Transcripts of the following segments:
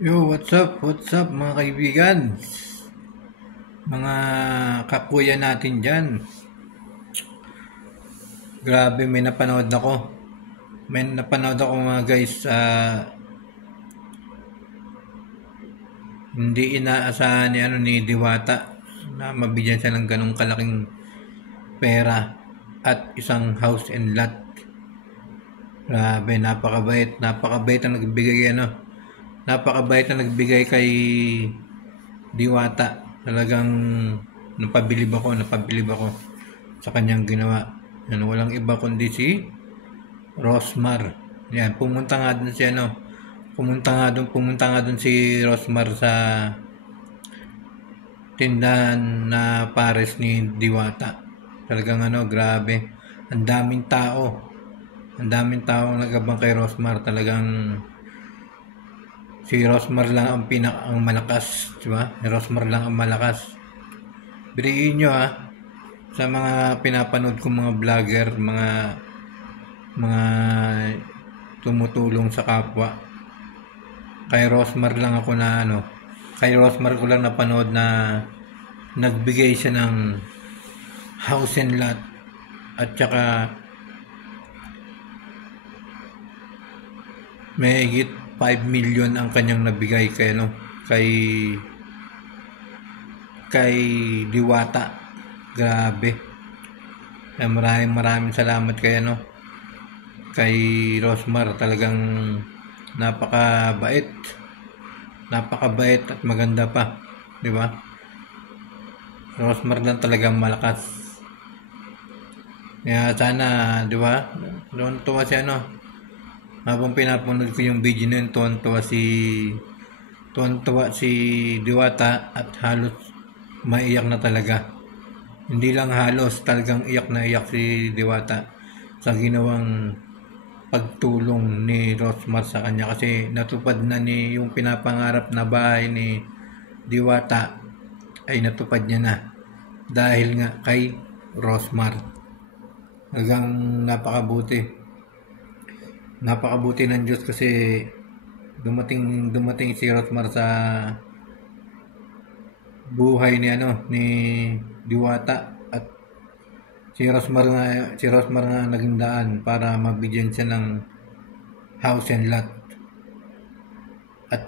Yo, what's up? What's up mga kaibigan? Mga kakuya natin dyan. Grabe, may napanood ako. May napanood ako mga guys. Hindi inaasahan ni Diwata na mabigyan siya ng ganong kalaking pera at isang house and lot. Grabe, napakabait. Napakabait ang nagbigay Napakabait ang nagbigay kay Diwata. Talagang napabilib ako sa kanyang ginawa. Yan, walang iba kundi si Rosmar. Yan, pumunta nga doon si Rosmar sa tindahan na pares ni Diwata. Talagang grabe. Ang daming tao. Ang daming tao nagabang kay Rosmar. Talagang si Rosmar lang ang malakas, di ba? Si Rosmar lang ang malakas. Biriin nyo sa mga pinapanood kong mga vlogger, mga tumutulong sa kapwa. Kay Rosmar lang ako kay Rosmar ko lang napanood na nagbigay siya ng house and lot at saka may higit 5 million ang kanyang nabigay kay Diwata. Grabe. Maraming salamat kay Rosmar. Talagang napakabait at maganda pa, di ba? Rosmar lang talagang malakas. Kaya sana, di ba? Doon tuwa si habang pinapanood ko yung video na yun, tuwan-tuwa si Diwata at halos maiyak na talaga. Hindi lang halos, talagang iyak na iyak si Diwata sa ginawang pagtulong ni Rosmar sa kanya, kasi natupad na yung pinapangarap na bahay ni Diwata ay natupad niya na dahil nga kay Rosmar. Hanggang napakabuti ng Diyos, kasi dumating si Rosmar sa buhay ni Diwata, at si Rosmar nga naging daan para mabigyan siya ng house and lot at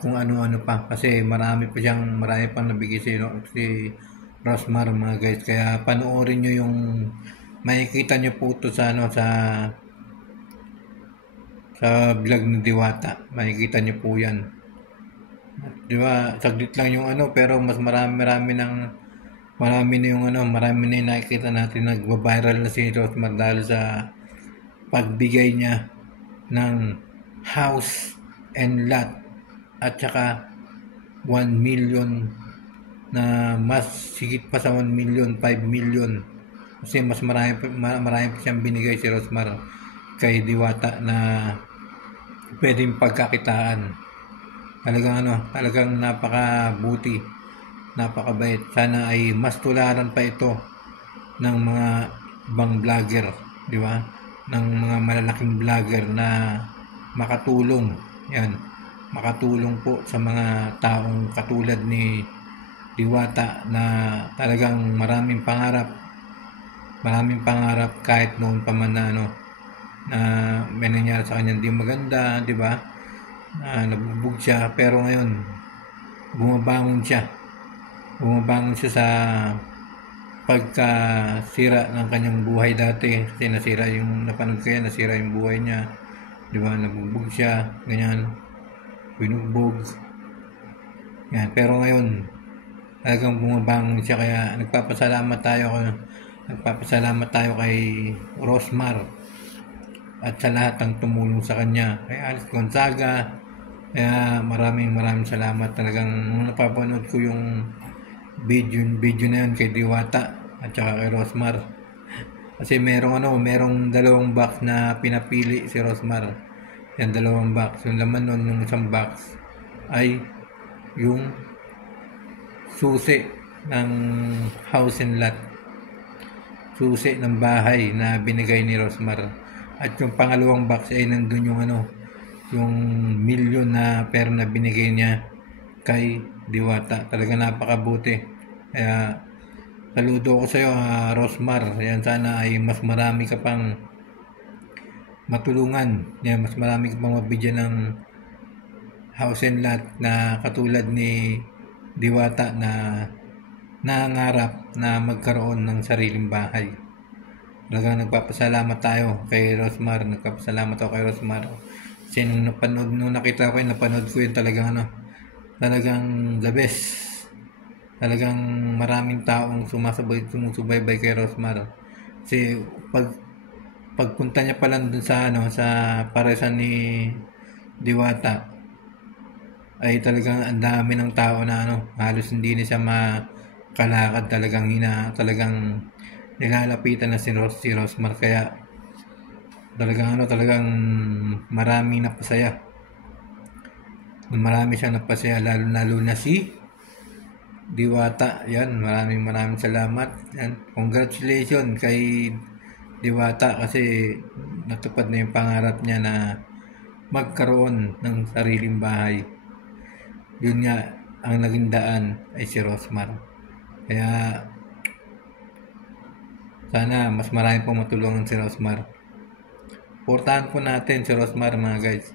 kung ano-ano pa, kasi marami pang nabigay si Rosmar mga guys. Kaya panoorin nyo makikita nyo po ito sa vlog ni Diwata. Makikita nyo po yan. Di ba? Saglit lang yung pero mas marami na yung nakikita natin. Nagba-viral na si Rosmar dahil sa pagbigay niya ng house and lot at saka 1 million, na mas higit pa sa 1 million, 5 million. Kasi mas marami pa siyang binigay si Rosmar kay Diwata na pwedeng pagkakitaan. Talagang napakabuti, napakabait. Sana ay mas tularan pa ito ng mga ibang vlogger, di ba? Ng mga malalaking vlogger na makatulong. Yan, makatulong po sa mga taong katulad ni Diwata na talagang maraming pangarap kahit noon pa man na may nangyari sa kanya hindi maganda, di ba? Nabubog siya, pero ngayon bumabangon siya sa pagkasira ng kanyang buhay dati, kasi nasira yung buhay niya, di ba? Nabubog siya, ganyan, binugbog yan, pero ngayon talagang bumabangon siya. Kaya nagpapasalamat tayo kay Rosmar at sa lahat ng tumulong sa kanya, kay Alice Gonzaga. Kaya maraming salamat. Talagang nung napapanood ko yung video na yun kay Diwata at saka kay Rosmar, kasi merong dalawang box na pinapili si Rosmar. Yan, dalawang box. Yung laman nun, yung isang box ay yung susi ng house and lot, susi ng bahay na binigay ni Rosmar. At yung pangalawang box ay nandun yung milyon na pera na binigay niya kay Diwata. Talaga napakabuti. Kaya saludo ko sa iyo, Rosmar. Yan, sana ay mas marami ka pang matulungan. Yan, mas marami ka pang mabigyan ng house and lot na katulad ni Diwata na nangangarap na magkaroon ng sariling bahay. Talagang nagpapasalamat tayo kay Rosmar. Nagpapasalamat ako kay Rosmar. Kasi nung nakita ko yun, napanood ko yun, talagang the best. Talagang maraming taong sumusubaybay kay Rosmar. Kasi pagpunta niya pa lang dun sa paresan ni Diwata, ay talagang ang dami ng tao na halos hindi na siya makalakad, talagang nilalapitan na si Rosmar. Kaya talagang marami napasaya. Marami siyang napasaya, lalo na si Diwata. Yan, maraming salamat. Yan, congratulations kay Diwata kasi natupad na yung pangarap niya na magkaroon ng sariling bahay. Yun nga, ang naging daan ay si Rosmar. Kaya sana mas marami pong matulungan si Rosmar. Portahan po natin si Rosmar, mga guys.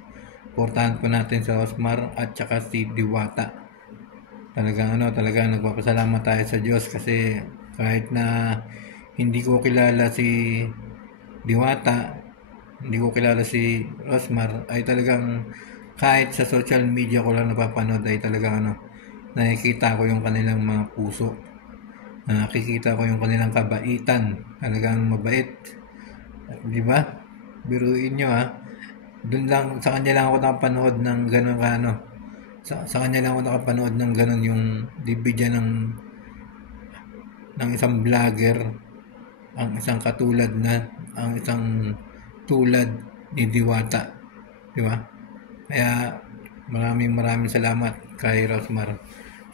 Portahan po natin si Rosmar at saka si Diwata. Talagang nagpapasalamat tayo sa Diyos kasi kahit na hindi ko kilala si Diwata, hindi ko kilala si Rosmar, ay talagang kahit sa social media ko lang napapanood, ay talagang nakikita ko yung kanilang mga puso. Nakikita ko yung kanilang kabaitan. Talagang mabait. Di ba? Biruin nyo Doon lang, sa kanya lang ako nakapanood ng gano'n sa kanya lang ako nakapanood ng gano'n, yung dibidya ng isang vlogger, ang isang tulad ni Diwata. Di ba? Kaya maraming salamat kay Rosmar.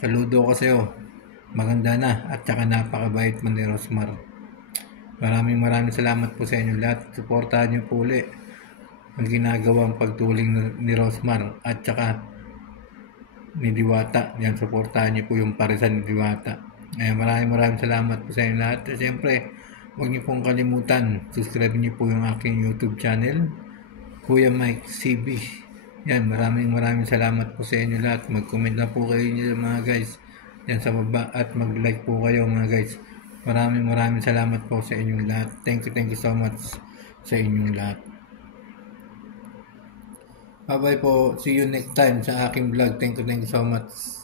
Saludo ko sa iyo. Maganda na at saka napakabait man ni Rosmar. Maraming salamat po sa inyo lahat. Suportahan niyo po ulit ang ginagawang pagtuling ni Rosmar at saka ni Diwata. Yan, suportahan niyo po yung paresan ni Diwata. Maraming salamat po sa inyo lahat. At siyempre, huwag niyo pong kalimutan, subscribe niyo po yung aking YouTube channel, Kuya Mike CB. Yan, maraming salamat po sa inyo lahat. Mag-comment na po kayo niyo, mga guys, yan sa baba, at mag-like po kayo, mga guys. Maraming salamat po sa inyong lahat. Thank you so much sa inyong lahat. Bye bye po. See you next time sa aking vlog. Thank you so much.